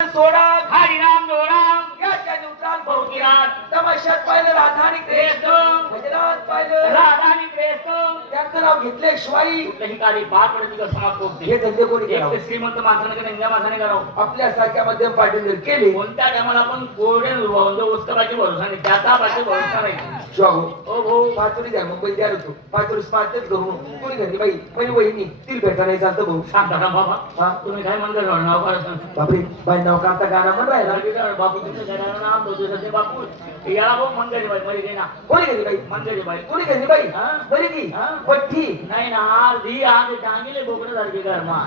सोडा हरिनाम दोराम याच्या न्यूट्रल बहुकिरात तमाशात पाहिलं राधा आणि कृष्ण भजनात पाहिलं राधा आणि कृष्ण त्याचं नाव घेतले शिवाई कुठल्याही कार्य पार पडत का समाप्त हे धंदे कोणी एक केला ते श्रीमंत माणसाने का निंद्या माणसाने करावं आपल्या सारख्या मध्यम पाटील जर केले कोणत्या टायमाला आपण गोल्डन उस्कराची भरोसा नाही त्याचा बाकी भरोसा नाही शिवागो ओ भाऊ पाचोरी द्या मुंबई द्या होतो पाचोरी स्मार्टच करू कोणी घरी बाई म्हणजे वहिनी तील भेटा नाही चालतं भाऊ सांगता का बाबा हा तुम्ही काय मंगळ नाव काढत बापरे बाई नाव काढता गाणं म्हण राहिला बापू तुमचं घराचं नाव दोघे सध्या बापू याला भाऊ मंगळी बाई मध्ये घे ना कोणी घरी बाई मंगळी बाई कोणी घरी बाई हा? बरी की हा? पठ्ठी नाही ना अर्धी आज डांगीले बोकडे सारखी घरमा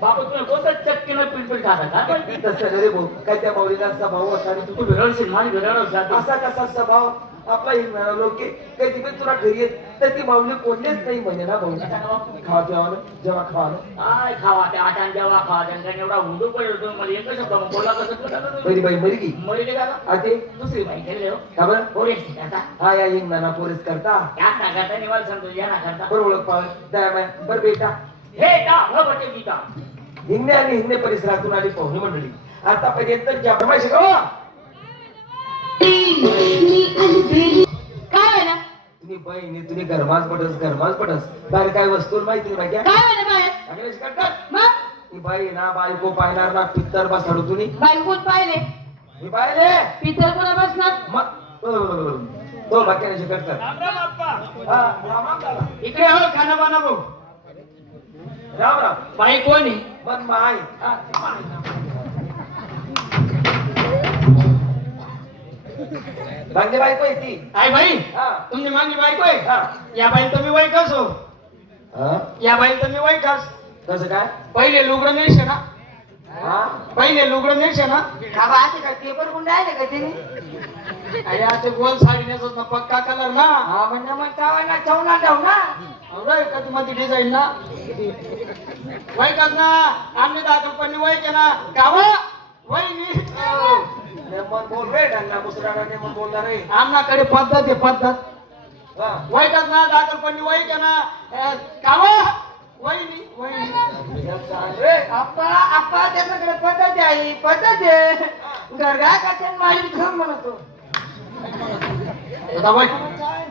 बापू तुम्ही कोणतं चक्कीनं पिलपिल खाता का तसं रे भाऊ काय त्या माऊलीला स्वभाव होता आणि तू विरळशील माझी विरळ जाते असा कसा स्वभाव आपला हिंगणारा लोक कधी पण तुला घरी येत तर ती माऊली कोणलेच नाही म्हणे ना भाऊ खावा प्यावा जेव्हा खावा काय खावा त्या आटान जेव्हा खावा त्यांना एवढा उडू पडलो मला एकच शब्द मग बोला कसं बरी बाई मरी की मरिले का आते दुसरी बाई केले हो का बरं पोरे आता हा या हिंगणारा पोरीस करता या ना करता निवाल सांगतो या ना करता बरं ओळख पाव दया माय बरं बेटा हे का हो बटे गीता हिंगणे आणि हिंगणे परिसरातून आली पाहुणी मंडळी आतापर्यंत ज्या प्रमाणे शिकवा काय ना तुम्ही बहिणी तुम्ही गरमाच पटस बाहेर काय वस्तू माहिती नाही माहिती काय म्हणे बाहेर अगले शिकतात मग ती बाई ना बायको पाहणार ना पित्तर बसणार तुम्ही बाई कोण पाहिले मी पाहिले पितर कोणा बसणार मग तो बाक्याने शिकतात हा राम दादा इकडे हो खाना बाना भाऊ राम राम बाई कोणी मन माय बांगे बायको आहे ती आई बाई हा तुमची मागणी बायको आहे हा या बाई तुम्ही वय कस हो हा? या बाई तुम्ही वय कस कसं काय पहिले लुगडं नेसे ना हा पहिले लुगडं नेसे ना खावा आते का पेपर कोण राहिले का तिने अरे आता गोल साडी नेसत ना पक्का कलर ना हा म्हणजे मग चावा ना चवना जाऊ ना एवढं का तुम्हाला डिझाईन ना वय कस ना आम्ही दाखल वय के ना गावा वय मी नेमन बोल रे त्यांना मुसराला नेमन बोलणार रे आमनाकडे पद्धत आहे पद्धत हा वय कस ना दाखल वय के ना गावा वहिनी वहिनी सांग रे आप्पा आप्पा त्याच्याकडे पद्धत आहे पद्धत आहे गरगा का माझी घेऊन म्हणतो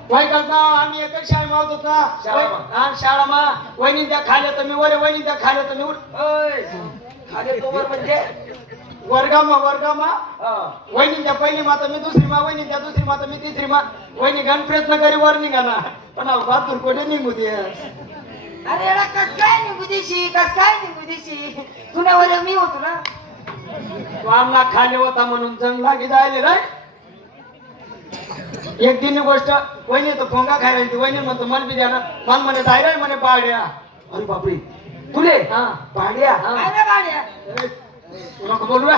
वय करता आम्ही एकच शाळेत होतो ना शाळामा वहिनी त्या खाल्या तर मी वर वहिनी त्या खाल्या तर मी ओय खाली तो वर म्हणजे वर्गामा हा वहिनी त्या पहिली माता मी दुसरी मा वहिनी त्या दुसरी माता मी तिसरी मा वहिनी घन प्रयत्न करी वर निघाला पण बहादूर कोठे निघू दे अरे एवढा कस काय निघू देशी कस काय निघू देशी तुझ्यावर मी होतो ना तू आमना खाली होता म्हणून जंग लागे जायले रे एक दिन गोष्ट वहिनी तो फोंगा खायला ती वहिनी म्हणतो मन बी द्या ना मन म्हणे जायला म्हणे पाड्या अरे बापरे तुले हा पाड्या काय रे बाड्या तू नको बोलू रे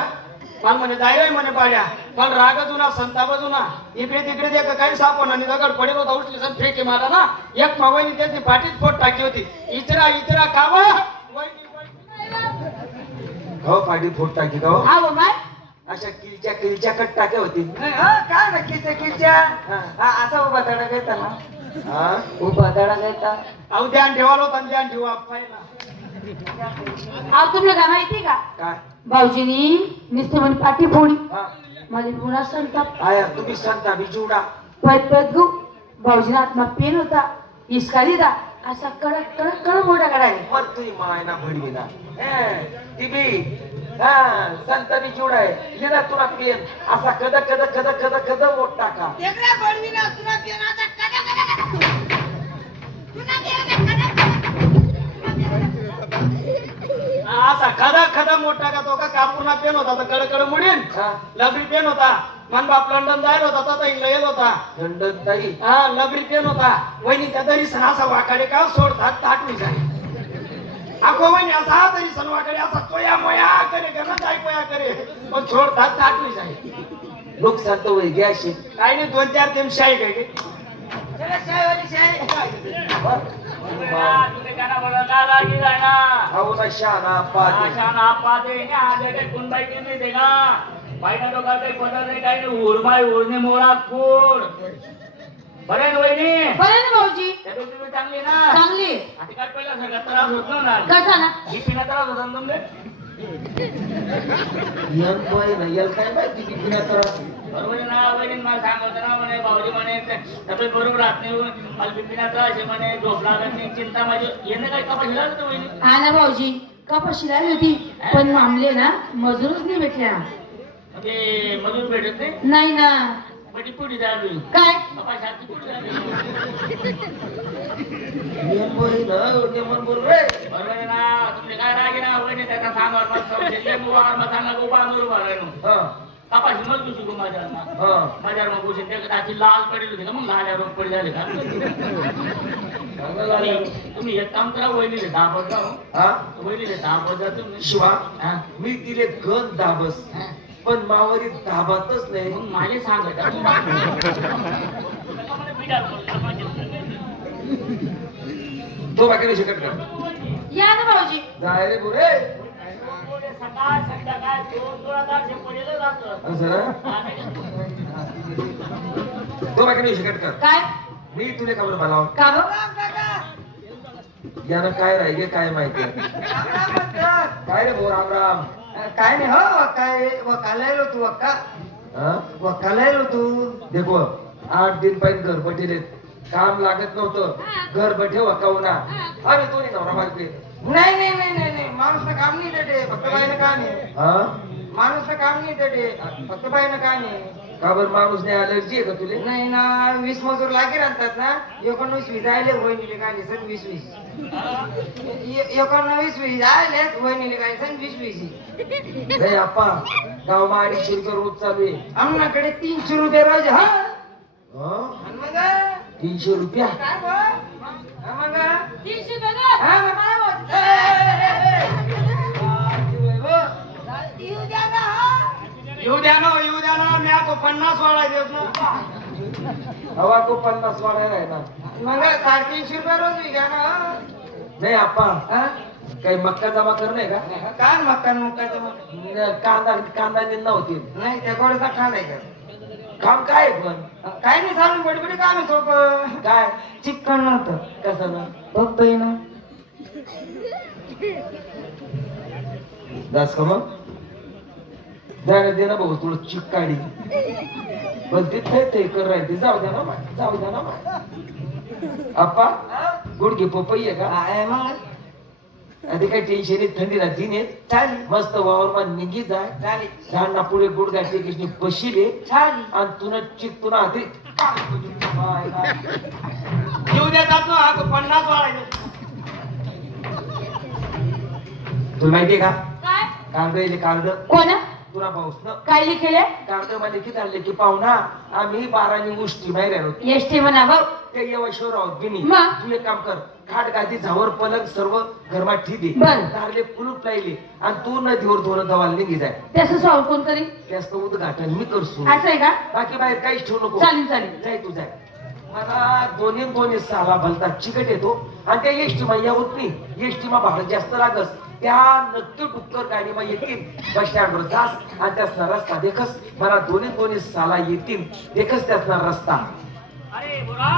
पण म्हणे जायला म्हणे पाड्या पण राग जुना संताप जुना इकडे तिकडे ते काही सापण आणि दगड पडेल होता उठली सण फेके मारा ना एक वहिनी त्यांनी पाठीत फोट टाकी होती इचरा कावा हो पाठी फोट टाकी का हो हा बो माय अशा किलच्या कट टाक्या होती काय ना किच्या असा उभा तडा घेता ना हा उभा तडा घेता अहो ध्यान ठेवायला होता ध्यान ठेवा पाहिला अहो तुम्हाला काय माहिती का काय भाऊजीनी नुसतं म्हणे पाठी फोडी हा मला पुन्हा संताप आया तुम्ही सांगता बिजुडा पद गु भाऊजीना आत्मा पेन होता इसका दिदा असा कडक मोठा काढायला मग तुझी मायना भडविना टीबी हा संत बिजुडा आहे लिना तुला पेन असा कद मोठ टाका असा खदा मोठा का तो का कापूरना पेन होता तर कड मुडीन हा लबरी पेन होता मन बाप लंडन जायला होता तर इंग्लंड येत होता लंडन ताई हा लबरी पेन होता वहिनी त्या तरी सण असा वाकडे का सोडतात ताटून जाय आखो वहिनी असा हा तरी सण वाकडे असा तोया मोया करे गणा जाय पोया करे पण सोडतात ताटून जाय लोक सांगत वय घ्या शे काय नाही 2-4 दिवस शाही काय खाऊ ना शाना पाहते उरणे मोळा कोड बरे वहिनी बरं ना भाऊजी तुम्ही चांगली ना चांगली आता काय पहिला सगळा त्रास होत ना कसा ना बीपीना त्रास होता ना तुमले यल बाई ना यल काय माहिती बिपिना त्रास बरोबर आहे ना वहिनी मला सांगत ना म्हणे भाऊजी म्हणे तब्येत बरोबर राहत नाही मला बिपिना त्रास आहे म्हणे झोप लागत नाही चिंता माझी येणं काय कपाशी लागत वहिनी हा ना भाऊजी कपाशी लागली होती पण मामले ना मजूरच नाही भेटल्या म्हणजे मजूर भेटत नाही नाही ना म्हणजे पुढे झाली काय कपाशी हाती पुढे झाली यल बाई ना नेमन बरोबर आहे. बरोबर आहे ना तुमचे काय रागे ना वहिनी त्याचा सांगा मला समजेल मग सांगा गो बांधून उभा राहिलो हा कपाशी मजबूत शिकू माझ्या हा माझ्यावर मग घुसून त्याची लाल पडेल होती का मग लाल्या रोग पडी झाले का चांगलं झालं. तुम्ही एक काम करा वहिनीले दाबत जाऊ हा वहिनीले दाबत जा तुम्ही शिवा हा? मी तिले गण दाबस हा? पण मावरी दाबातच नाही मग माझे सांगत तो बाकी शिकत का या ना भाऊजी जाय रे बुरे सकाळ संध्याकाळ दोन तास पडेल जातं असं ना तो बाकी शिकत कर काय मी तुला खबर बोलाव का बघ यानं काय राहिले काय माहिती काय रे भो राम राम काय नाही हो काय वकालायलो तू अक्का हा? वकालायलो तू देखो 8 दिन पहिले घर बठेले काम लागत नव्हतं घर बठे वकावना आम्ही दोन्ही नवरा बायको आहे. नाही नाही नाही नाही नाही माणूसचं काम नाही देते फक्त बाईनं काम आहे हा माणूसचं काम नाही देते फक्त बाईनं काम आहे का बरं माणूस नाही अलर्जी आहे का तुले नाही ना 20 मजूर लागे राहतात ना 19-20 आले वहिनीले गाडी सण 20-20 19-20 आले वहिनीले गाडी सण 20-20 नाही आप्पा गावमा 250 रुपये रोज चालू आहे आमच्याकडे 300 रुपये रोज हा हा? आणि मग 300 रुपया काय बा? हा मग 300 रुपये हा मग मला बोल. येऊ द्या ना हा. येऊ द्या ना मी ako 50 वाढा देत ना हवा को 50 वाढायला आहे ना मग 350 रुपये रोज घ्या ना नाही आप्पा हा? काही मक्का जमा कर नाही का काय मक्काचं मग कांदा निंदा होतील नाही त्या गोडचा खालाय का काम काय आहे पण काय नाही चालू बडबडी काम आहे सोपं काय चिकन नव्हतं कसं ना बघतोय ना दास का मग जायला दे ना भाऊ थोडं चिक्काडी पण तिथे ते कर राहते जाऊ द्या ना माय जाऊ द्या ना माय आप्पा गुडघे पपई आहे का काय मग आधी काही टेन्शन नाही थंडी राहते नाही चालेल मस्त वावर निघी जाय चालेल झाडना पुढे गुड घातले की बशिले चालेल आणि तुला चिक तुला आधी येऊ देतात ना ako 50 वाढा तुला माहितीये का काय कार्ड येईल कार्ड कोण तुला पाऊस ना काय लिखेले कार्ड मध्ये किती आणले की पाहुणा आम्ही 12 उष्टी बाहेर आलो एसटी म्हणा भाऊ ते येवाश्वर आहोत बिनी मग? तू एक काम कर खाट गादी झावर पलंग सर्व घरमा ठिदे बर. दारले कुलूप लायले आणि तू नदीवर धोरण धवाल निघी जाय त्याचं सॉल्व कोण करीन जास्त उद्घाटन मी करसू असं आहे का बाकी बाहेर काहीच ठेवू नको चालेल चालेल जाय तू जाय मला दोन्ही साला भलता चिकट येतो आणि त्या एसटी मा होत नाही एसटी मा भाडं जास्त लागस त्या नक्की डुक्कर गाडी मा येतील बस स्टँडवर जास आणि त्यासना रस्ता देखस मला दोन्ही साला येतील देखस त्यासना रस्ता अरे बोरा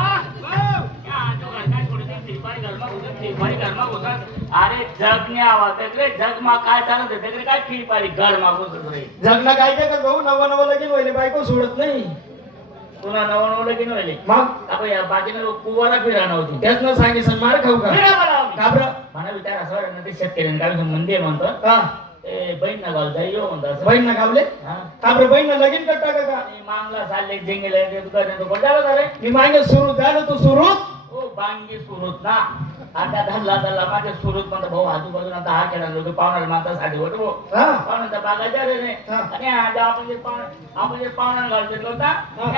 क्या आजो घर काय सोडते फिरपारी घरमा घुसत अरे जग ने आवाज तकडे जग मा काय चालत तकडे काय फिरपारी घरमा घुसत रे जगला काय ते कर भाऊ नवं लगीन व्हायले बायको सोडत नाही पुन्हा नवं लगीन व्हायले मग आपण या बाकीने कुवारा फिरा नव्हती त्याच ना सांगितलं मार खाऊ का फिरा मला का बरं मला विचार असं वाटत ना ते शेतकऱ्यांनी काय मंदिर म्हणतो हा ए बहीण ना घालता येऊ म्हणतो असं बहीण ना गावले हा का बरं बहीण ना लगीन करता का आणि मांगला चालले जिंगले ते दुकान तो पडला रे मी मागे सुरू झालं तू सुरू ओ बांगी सुरत ना आता धरला माझ्या सुरत म्हणतो भाऊ आजूबाजूला आता हा खेळा लोक पाहुणार माता साठी होतो हा पाहुण्याचा बागायचा रे नाही हा. आणि आज आपण जे पाहुणा घालतो होता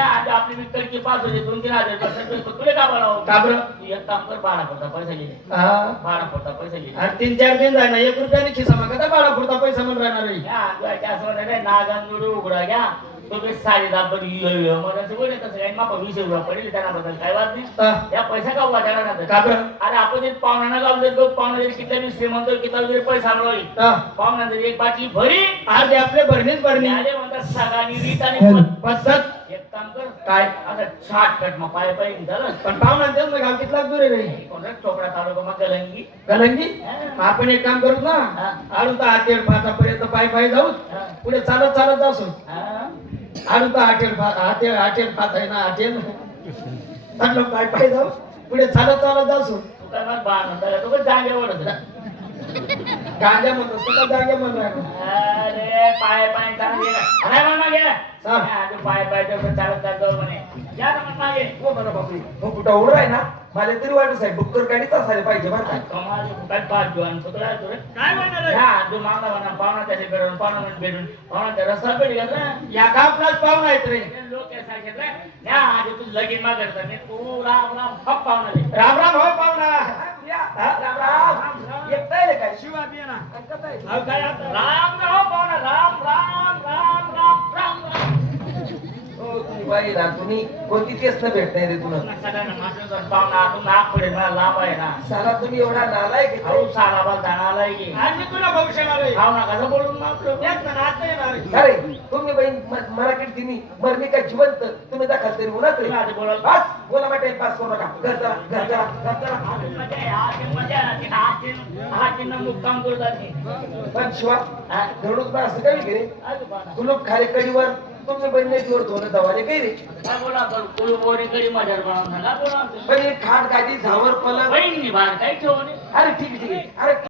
आज आपली विकटची 5,000-3,000 तुला का बनाव का बरं तू एक काम कर भाडा पडता पैसा लिहिले हा भाडा पडता पैसा लिहिले अरे 3-4 दिन जाय ना 1 रुपयाने खिसा मग आता बाळा पुरता पैसा म्हणून राहणार आहे या आजूबाजूच्या असं म्हणा रे नागंदुडी उघडा घ्या तो बी 7,000 यो मग असं बोले तसं काही मापा 20 रुपये पडेल त्याबद्दल काय वाद नाही हा. या पैसा का वाटायला का राहतात बरं अरे आपण एक पाहुण्याला गावले तो पाहुणे किती बी श्रीमंत किती जरी पैसा मिळवली हा पाहुणा जरी एक बाटली भरी आज आपले भरणीच भरणी आले म्हणतात सगळ्यांनी रीत आणि पद्धत एक काम कर काय आता शॉर्टकट मग पाय पाय झालं पण पाहुणा तेच ना गाव कितला दूर आहे रे कोणा चोपडा तालुका मग गलंगी गलंगी आपण एक काम करू ना आडू तर हातेर फाटापर्यंत पाय पाय जाऊ पुढे चालत चालत जासू आडू तर हाटेर फाट आहे ना हाटेर चांगलं पाय पाय जाऊ पुढे चालत चालत जासू तू काय मग बाण होता तू पण जागे ओढत गांजा म्हणतो स्वतः जागे म्हणून अरे पाय पाय चालत गेला अरे मग मागे तू पाय पाय तर चालत चालत जाऊ म्हणे या ना मग मागे हो म्हणा बापरे हो कुठं ओढ आहे ना मला तरी वाटत साहेब डुक्कर गाडीच असायला पाहिजे बरं का कमाल काय पाच जवान पुतळा आहे तुरे काय म्हणणार आहे? हा तू मागला म्हणा पाहुणा त्याच्या भेटून पाहुणा म्हणून भेटून पाहुणा त्या रस्ता पेट घातला या गावलाच पाहुणा आहेत रे लोक काय घेतलं या आधी तू लगीन मागत मी तू राम राम फक पाहुणा दे राम राम हो पाहुणा राम राम एकटा आहे काय शिवा बिया ना ऐकत आहे अहो, काय आता? राम राम पाहुणा राम राम राम राम राम राम हो तुम्ही बाई ना तुम्ही कोणती केस न भेट नाही रे तुला सगळ्यांना माझं पाहुणा तू नाक पडेल मला लाभ आहे ना साला तुम्ही एवढा नालायक आहे. अहो साला बा जाणाला की आज मी तुला भविष्य आलोय पाहुणा कसं बोलून मागतो एक ना नाच येणार आहे. अरे तुम्ही बाई मराठीत दिनी मरणी का जिवंत तुम्ही दाखल तरी होणार रे तुला आधी बोलायला बस बोला मग टाइम पास करू नका घर चला घर चला घर चला मजा आहे, मजा आहे ना, हा चिन्ह मुक्काम करतात पण शिवा धडूक असं काही रे काय कुलूप खाली कडीवर तुम्ही बहिणीवर धोरण दवाले काही रे बोला पण कुलुबोरी करी माझ्यावर बनवून बोला पण हे खाट गादी झावर पलंग बहीण बाहेर काही ठेवणे अरे ठीक आहे अरे